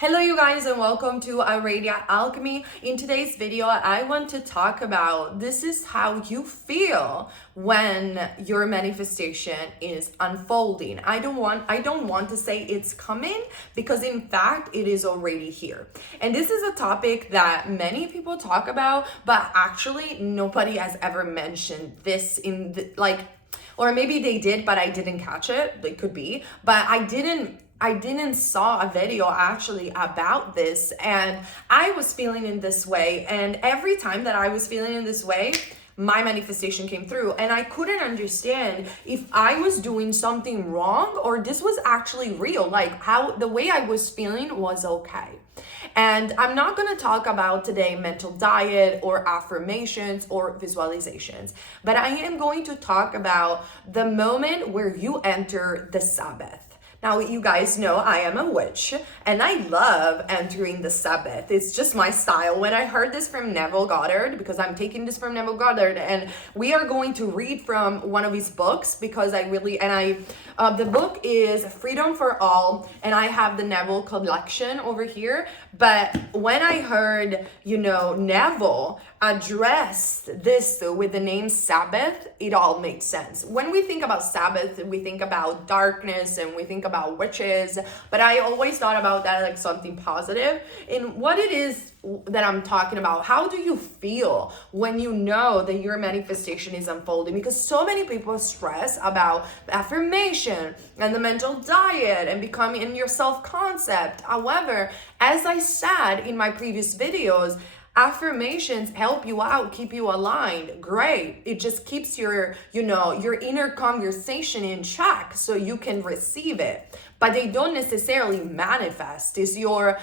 Hello you guys and welcome to Aradia Alchemy. In today's video, I want to talk about this is how you feel when your manifestation is unfolding. I don't want to say it's coming because in fact it is already here. And this is a topic that many people talk about, but actually nobody has ever mentioned this in the, or maybe they did, but I didn't catch it. It could be, but I didn't saw a video actually about this, and I was feeling in this way, and every time that I was feeling in this way, my manifestation came through, and I couldn't understand if I was doing something wrong or this was actually real, like how the way I was feeling was okay. And I'm not going to talk about today mental diet or affirmations or visualizations, but I am going to talk about the moment where you enter the Sabbath. Now, you guys know I am a witch and I love entering the Sabbath. It's just my style. When I heard this from Neville Goddard, because I'm taking this from Neville Goddard, and we are going to read from one of his books because the book is Freedom for All, and I have the Neville collection over here. But when I heard, Neville addressed this with the name Sabbath, it all made sense. When we think about Sabbath, we think about darkness and we think about witches, but I always thought about that like something positive. And what it is that I'm talking about, how do you feel when you know that your manifestation is unfolding? Because so many people stress about affirmation and the mental diet and becoming in your self-concept. However, as I said in my previous videos, affirmations help you out, keep you aligned. Great. It just keeps your inner conversation in check so you can receive it. But they don't necessarily manifest. Is your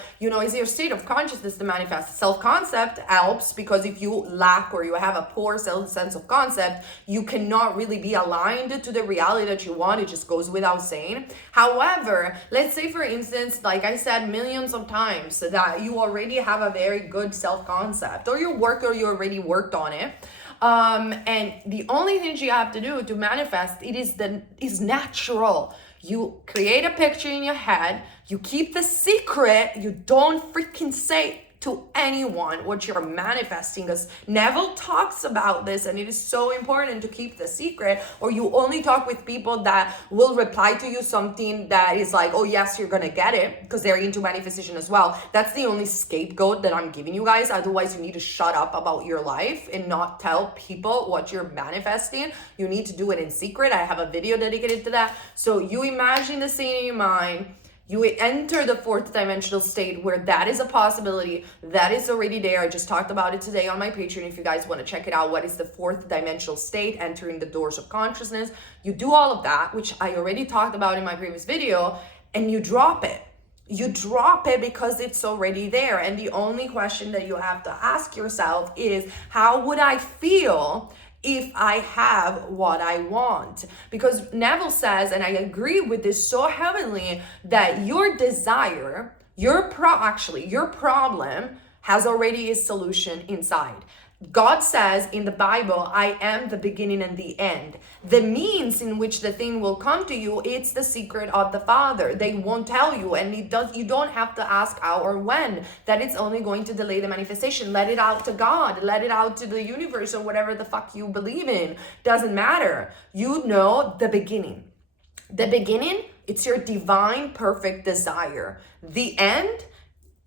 state of consciousness to manifest. Self-concept helps because if you lack or you have a poor sense of concept, you cannot really be aligned to the reality that you want. It just goes without saying. However, let's say for instance, like I said millions of times, that you already have a very good self-concept or you already worked on it. And the only thing you have to do to manifest it is natural. You create a picture in your head, you keep the secret, you don't freaking say to anyone what you're manifesting, because Neville talks about this and it is so important to keep the secret, or you only talk with people that will reply to you something that is like, oh yes, you're gonna get it, because they're into manifestation as well. That's the only scapegoat that I'm giving you guys. Otherwise you need to shut up about your life and not tell people what you're manifesting. You need to do it in secret. I have a video dedicated to that. So you imagine the scene in your mind. You enter the fourth dimensional state where that is a possibility. That is already there. I just talked about it today on my Patreon. If you guys want to check it out, what is the fourth dimensional state, entering the doors of consciousness. You do all of that, which I already talked about in my previous video, and you drop it. You drop it because it's already there. And the only question that you have to ask yourself is, how would I feel if I have what I want? Because Neville says, and I agree with this so heavily, that your desire, your problem has already a solution inside. God says in the Bible, I am the beginning and the end. The means in which the thing will come to you, it's the secret of the Father. They won't tell you, and you don't have to ask how or when. That it's only going to delay the manifestation. Let it out to God, let it out to the universe, or whatever the fuck you believe in. Doesn't matter. You know the beginning. The beginning, it's your divine perfect desire. The end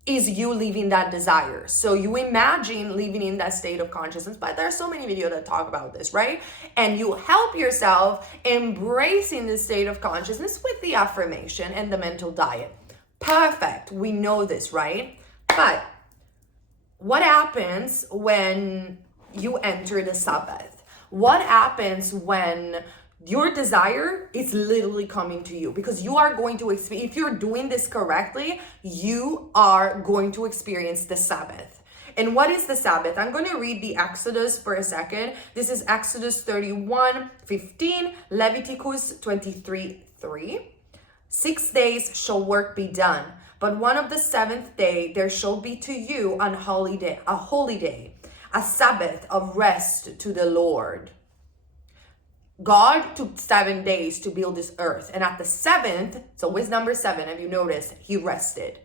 is you living that desire. So you imagine living in that state of consciousness, but there are so many videos that talk about this, right? And you help yourself embracing the state of consciousness with the affirmation and the mental diet. Perfect. We know this, right? But what happens when you enter the Sabbath? What happens when your desire is literally coming to you? Because you are going to experience, if you're doing this correctly, you are going to experience the Sabbath. And what is the Sabbath? I'm going to read the Exodus for a second. This is Exodus 31:15, Leviticus 23:3. 6 days shall work be done, but one of the seventh day there shall be to you a holy day, a Sabbath of rest to the Lord. God took 7 days to build this earth. And at the seventh, it's always number 7, have you noticed? He rested.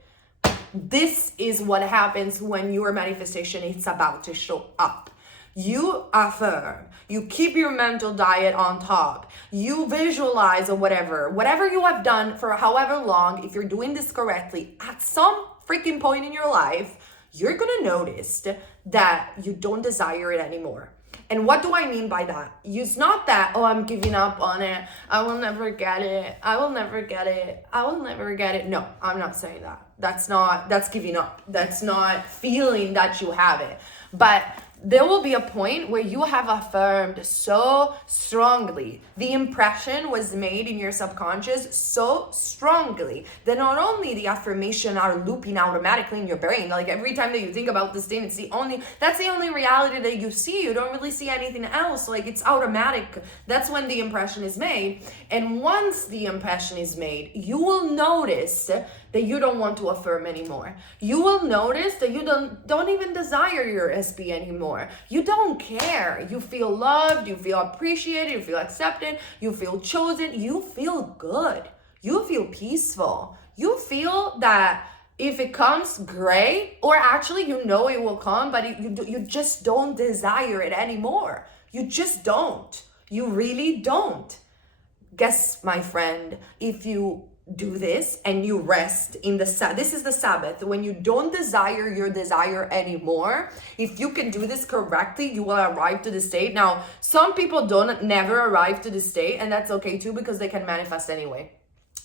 This is what happens when your manifestation is about to show up. You affirm, you keep your mental diet on top, you visualize or whatever you have done for however long. If you're doing this correctly, at some freaking point in your life, you're gonna notice that you don't desire it anymore. And what do I mean by that? It's not that, oh, I'm giving up on it, I will never get it, I will never get it, I will never get it. No, I'm not saying that. That's giving up. That's not feeling that you have it. But there will be a point where you have affirmed so strongly, the impression was made in your subconscious so strongly that not only the affirmation are looping automatically in your brain, like every time that you think about this thing, that's the only reality that you see. You don't really see anything else. Like, it's automatic. That's when the impression is made. And once the impression is made, you will notice that you don't want to affirm anymore. You will notice that you don't even desire your SB anymore. You don't care. You feel loved, you feel appreciated, you feel accepted, you feel chosen, you feel good. You feel peaceful. You feel that if it comes, great, or actually you know it will come, but you just don't desire it anymore. You just don't. You really don't. Guess, my friend, if you do this and you rest in this is the Sabbath, when you don't desire your desire anymore, if you can do this correctly, you will arrive to the state. Now, some people never arrive to the state, and that's okay too, because they can manifest anyway.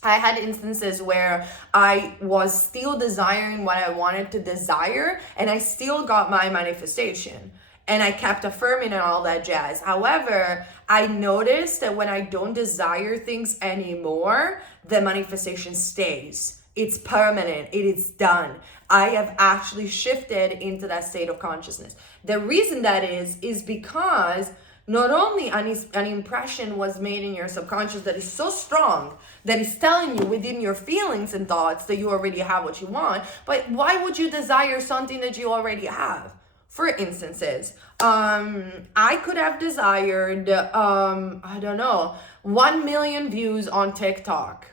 I had instances where I was still desiring what I wanted to desire, and I still got my manifestation. And I kept affirming and all that jazz. However, I noticed that when I don't desire things anymore, the manifestation stays. It's permanent. It is done. I have actually shifted into that state of consciousness. The reason that is because not only an impression was made in your subconscious that is so strong, that is telling you within your feelings and thoughts that you already have what you want, but why would you desire something that you already have? For instances, I could have desired, 1 million views on TikTok.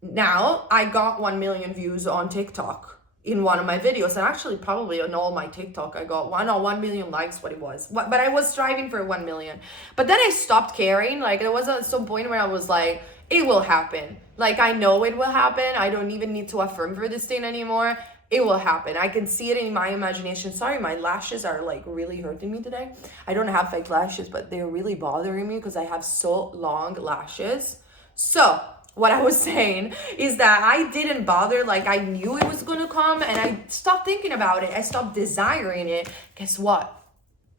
Now, I got 1 million views on TikTok in one of my videos. And actually, probably on all my TikTok, I got 1 million likes, what it was. But I was striving for 1 million. But then I stopped caring. Like, there was at some point where I was like, it will happen. Like, I know it will happen. I don't even need to affirm for this thing anymore. It will happen. I can see it in my imagination. Sorry, my lashes are like really hurting me today. I don't have fake lashes, but they're really bothering me because I have so long lashes. So what I was saying is that I didn't bother. Like, I knew it was going to come and I stopped thinking about it. I stopped desiring it. Guess what?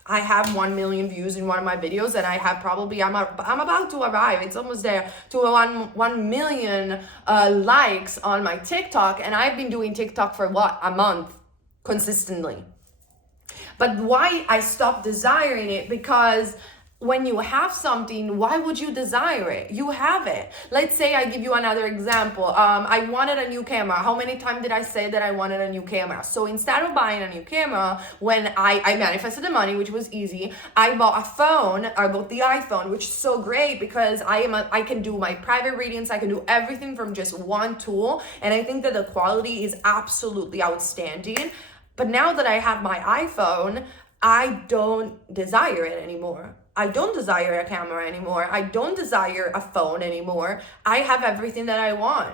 I have 1 million views in one of my videos, and I have probably, I'm about to arrive. It's almost there to 1 million likes on my TikTok. And I've been doing TikTok for a month consistently. But why I stopped desiring it? Because when you have something, why would you desire it? You have it. Let's say I give you another example. I wanted a new camera. How many times did I say that I wanted a new camera? So instead of buying a new camera, when I manifested the money, which was easy, I bought a phone. I bought the iPhone, which is so great because I can do my private readings. I can do everything from just one tool. And I think that the quality is absolutely outstanding. But now that I have my iPhone, I don't desire it anymore. I don't desire a camera anymore. I don't desire a phone anymore. I have everything that I want.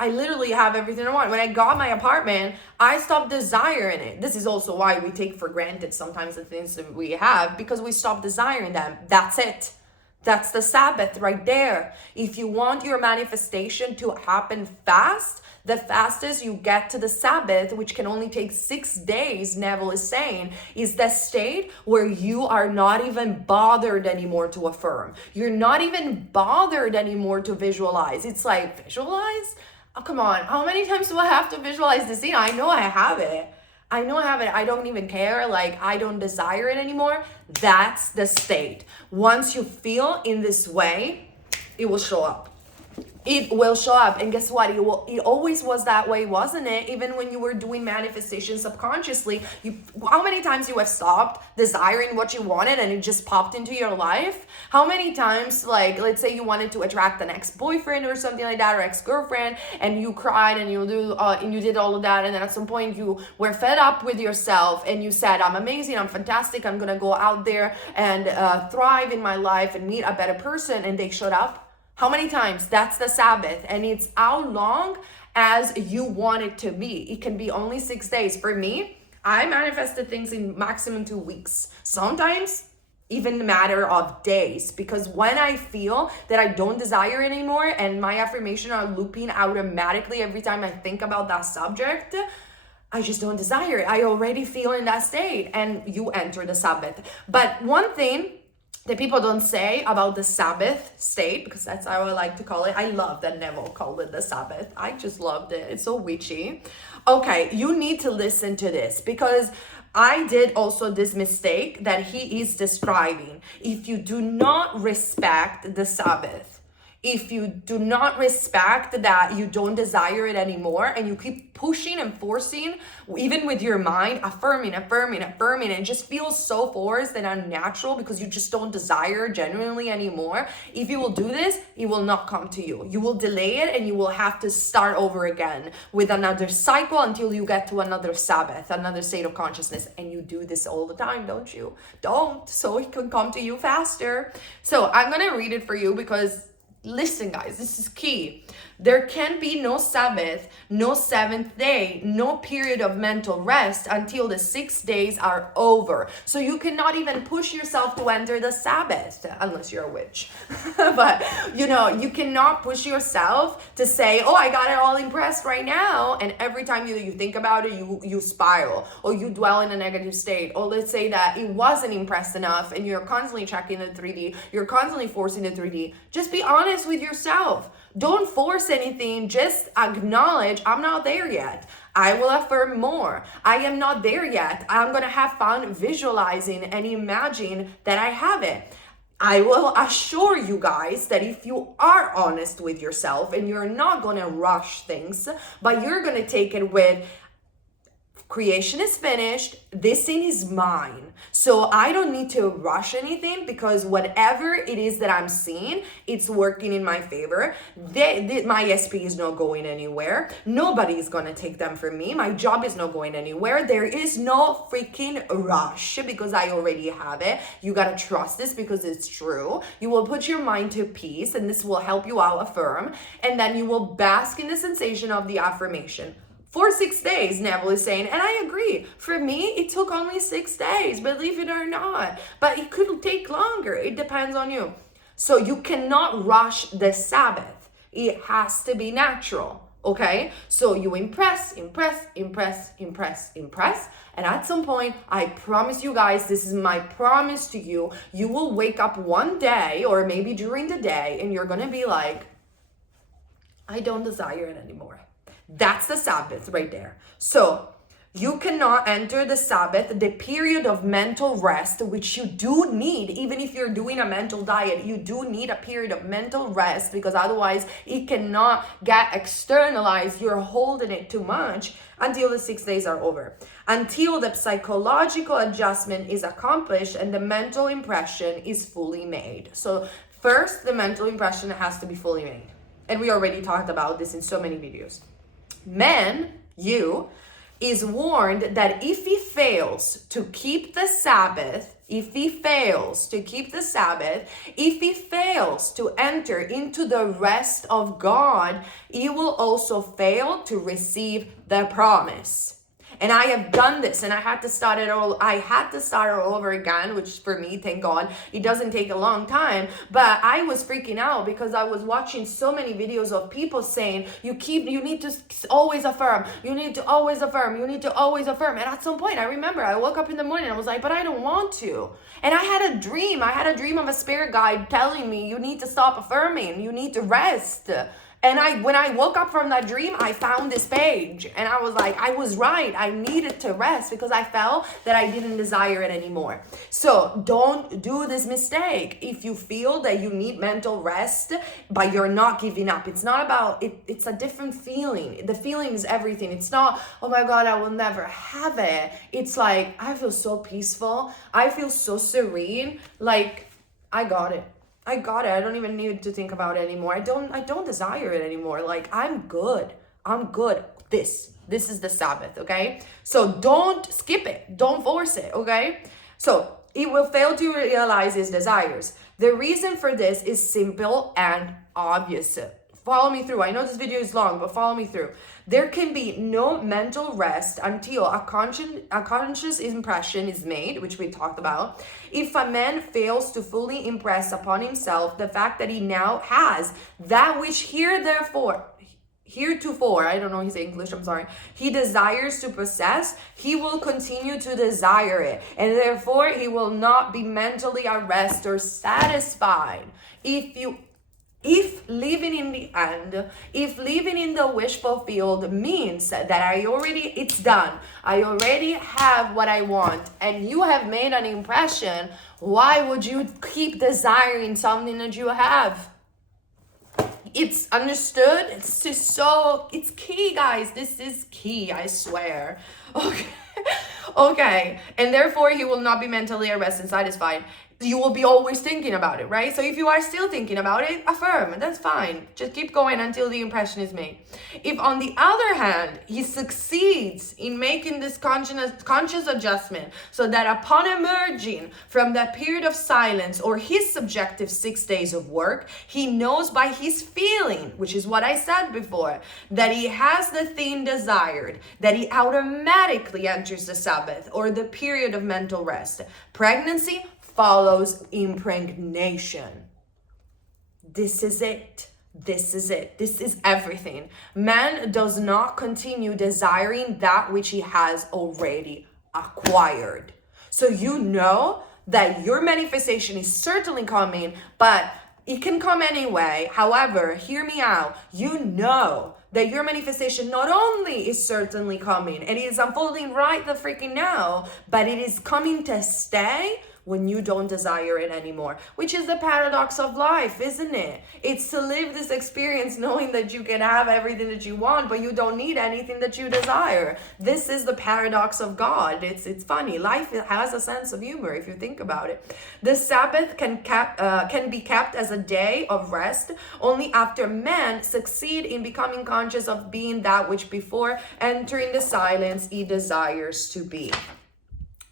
I literally have everything I want. When I got my apartment, I stopped desiring it. This is also why we take for granted sometimes the things that we have, because we stop desiring them. That's it. That's the Sabbath right there. If you want your manifestation to happen fast, the fastest you get to the Sabbath, which can only take 6 days, Neville is saying, is the state where you are not even bothered anymore to affirm. You're not even bothered anymore to visualize. It's like, visualize? Oh, come on. How many times do I have to visualize this scene? I know I have it. I know I have it. I don't even care. Like, I don't desire it anymore. That's the state. Once you feel in this way, it will show up. it will show up. And guess what? It always was that way, wasn't it? Even when you were doing manifestation subconsciously, how many times you have stopped desiring what you wanted and it just popped into your life? How many times, like, let's say you wanted to attract an ex-boyfriend or something like that, or ex-girlfriend, and you cried and you did all of that, and then at some point you were fed up with yourself and you said, I'm amazing, I'm fantastic, I'm gonna go out there and thrive in my life and meet a better person, and they showed up? How many times? That's the Sabbath. And it's how long as you want it to be. It can be only 6 days. For me, I manifested things in maximum 2 weeks. Sometimes even a matter of days, because when I feel that I don't desire it anymore and my affirmation are looping automatically every time I think about that subject, I just don't desire it. I already feel in that state, and you enter the Sabbath. But one thing that people don't say about the Sabbath state, because that's how I like to call it. I love that Neville called it the Sabbath. I just loved it. It's so witchy. Okay, you need to listen to this, because I did also this mistake that he is describing. If you do not respect the Sabbath, if you do not respect that you don't desire it anymore, and you keep pushing and forcing, even with your mind, affirming, and it just feels so forced and unnatural because you just don't desire genuinely anymore. If you will do this, it will not come to you. You will delay it, and you will have to start over again with another cycle until you get to another Sabbath, another state of consciousness. And you do this all the time, don't you? Don't, so it can come to you faster. So I'm gonna read it for you, because listen, guys, this is key. There can be no Sabbath, no seventh day, no period of mental rest until the 6 days are over. So you cannot even push yourself to enter the Sabbath, unless you're a witch. But, you cannot push yourself to say, oh, I got it all impressed right now. And every time you think about it, you spiral, or you dwell in a negative state. Or let's say that it wasn't impressed enough and you're constantly checking the 3D, you're constantly forcing the 3D. Just be honest with yourself. Don't force anything. Just acknowledge, I'm not there yet. I will affirm more. I am not there yet. I'm going to have fun visualizing and imagine that I have it. I will assure you guys that if you are honest with yourself and you're not going to rush things, but you're going to take it with, creation is finished, this thing is mine. So I don't need to rush anything, because whatever it is that I'm seeing, it's working in my favor. My SP is not going anywhere. Nobody is going to take them from me. My job is not going anywhere. There is no freaking rush, because I already have it. You got to trust this, because it's true. You will put your mind to peace, and this will help you out affirm. And then you will bask in the sensation of the affirmation. For 6 days, Neville is saying, and I agree. For me, it took only 6 days, believe it or not. But it could take longer. It depends on you. So you cannot rush the Sabbath. It has to be natural, okay? So you impress. And at some point, I promise you guys, this is my promise to you, you will wake up one day, or maybe during the day, and you're going to be like, I don't desire it anymore. That's the Sabbath right there. So you cannot enter the Sabbath, the period of mental rest, which you do need. Even if you're doing a mental diet, you do need a period of mental rest, because otherwise it cannot get externalized. You're holding it too much until the 6 days are over. Until the psychological adjustment is accomplished and the mental impression is fully made. So first, the mental impression has to be fully made. And we already talked about this in so many videos. Man, you, is warned that if he fails to keep the Sabbath, if he fails to enter into the rest of God, he will also fail to receive the promise. And I have done this, and I had to start it all over again, which for me, thank God, it doesn't take a long time. But I was freaking out because I was watching so many videos of people saying, you need to always affirm. You need to always affirm. You need to always affirm. And at some point, I remember I woke up in the morning and I was like, but I don't want to. And I had a dream. I had a dream of a spirit guide telling me, you need to stop affirming. You need to rest. And when I woke up from that dream, I found this page and I was like, I was right. I needed to rest because I felt that I didn't desire it anymore. So don't do this mistake. If you feel that you need mental rest, but you're not giving up, it's not about it. It's a different feeling. The feeling is everything. It's not, oh my God, I will never have it. It's like, I feel so peaceful. I feel so serene. Like, I got it. I got it. I don't even need to think about it anymore. I don't desire it anymore. Like, I'm good. I'm good. This is the Sabbath, okay? So don't skip it. Don't force it, okay? So it will fail to realize his desires. The reason for this is simple and obvious. Follow me through. I know this video is long, but follow me through. There can be no mental rest until a conscious impression is made, which we talked about. If a man fails to fully impress upon himself the fact that he now has that which heretofore, I don't know his English, I'm sorry, he desires to possess, he will continue to desire it, and therefore he will not be mentally at rest or satisfied. If living in the wish fulfilled means that it's done, I already have what I want, and you have made an impression, why would you keep desiring something that you have? It's understood. It's key, guys. This is key, I swear. Okay. Okay. And therefore, he will not be mentally at rest and satisfied. You will be always thinking about it, right? So if you are still thinking about it, affirm. That's fine. Just keep going until the impression is made. If, on the other hand, he succeeds in making this conscious adjustment so that upon emerging from that period of silence or his subjective 6 days of work, he knows by his feeling, which is what I said before, that he has the thing desired, that he automatically enters the Sabbath or the period of mental rest. Pregnancy follows impregnation. This is it. This is it. This is everything. Man does not continue desiring that which he has already acquired. So you know that your manifestation is certainly coming, but it can come anyway. However, hear me out. You know that your manifestation not only is certainly coming, and it is unfolding right the freaking now, but it is coming to stay when you don't desire it anymore, which is the paradox of life, isn't it? It's to live this experience knowing that you can have everything that you want, but you don't need anything that you desire. This is the paradox of God. It's funny. Life has a sense of humor if you think about it. The Sabbath can be kept as a day of rest only after men succeed in becoming conscious of being that which before entering the silence he desires to be.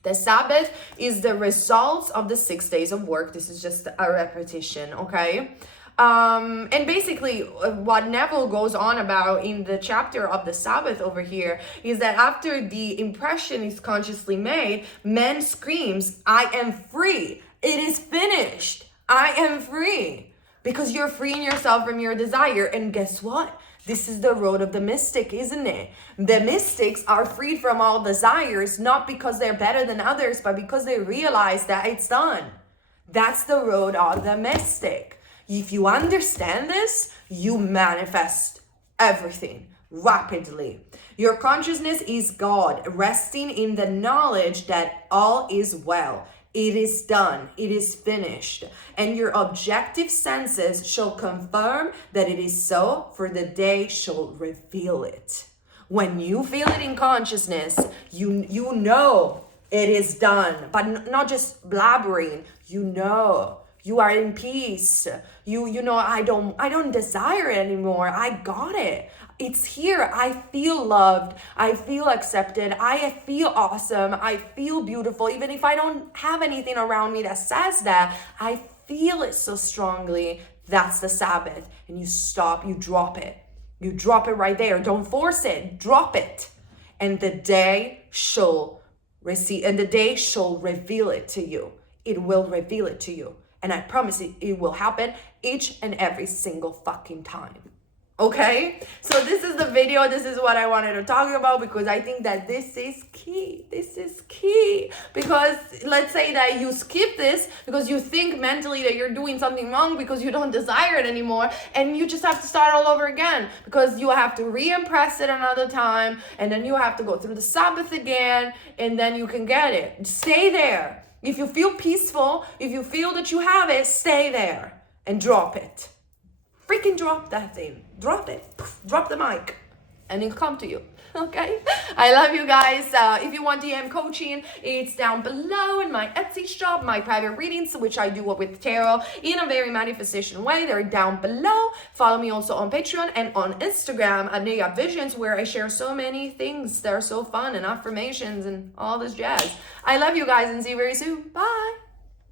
The Sabbath is the result of the 6 days of work. This is just a repetition, okay? And basically what Neville goes on about in the chapter of the Sabbath over here is that after the impression is consciously made, man screams, I am free. It is finished. I am free. Because you're freeing yourself from your desire. And guess what? This is the road of the mystic, isn't it? The mystics are freed from all desires, not because they're better than others, but because they realize that it's done. That's the road of the mystic. If you understand this, you manifest everything rapidly. Your consciousness is God, resting in the knowledge that all is well. It is done. It is finished. And your objective senses shall confirm that it is so, for the day shall reveal it. When you feel it in consciousness, you know it is done, but not just blabbering. You know, you are in peace. You know, I don't desire it anymore. I got it. It's here. I feel loved. I feel accepted. I feel awesome. I feel beautiful. Even if I don't have anything around me that says that, I feel it so strongly. That's the Sabbath. And you stop, you drop it. You drop it right there. Don't force it. Drop it. And the day shall reveal it to you. It will reveal it to you. And I promise it will happen each and every single fucking time. Okay, so this is the video. This is what I wanted to talk about, because I think that this is key. This is key, because let's say that you skip this because you think mentally that you're doing something wrong because you don't desire it anymore, and you just have to start all over again, because you have to re-impress it another time, and then you have to go through the Sabbath again, and then you can get it. Stay there. If you feel peaceful, if you feel that you have it, stay there and drop it. Freaking drop that thing. Drop it. Drop the mic. And it'll come to you. Okay? I love you guys. If you want DM coaching, it's down below in my Etsy shop. My private readings, which I do with tarot in a very manifestation way, they're down below. Follow me also on Patreon and on Instagram at Naya Visions, where I share so many things that are so fun, and affirmations and all this jazz. I love you guys, and see you very soon. Bye.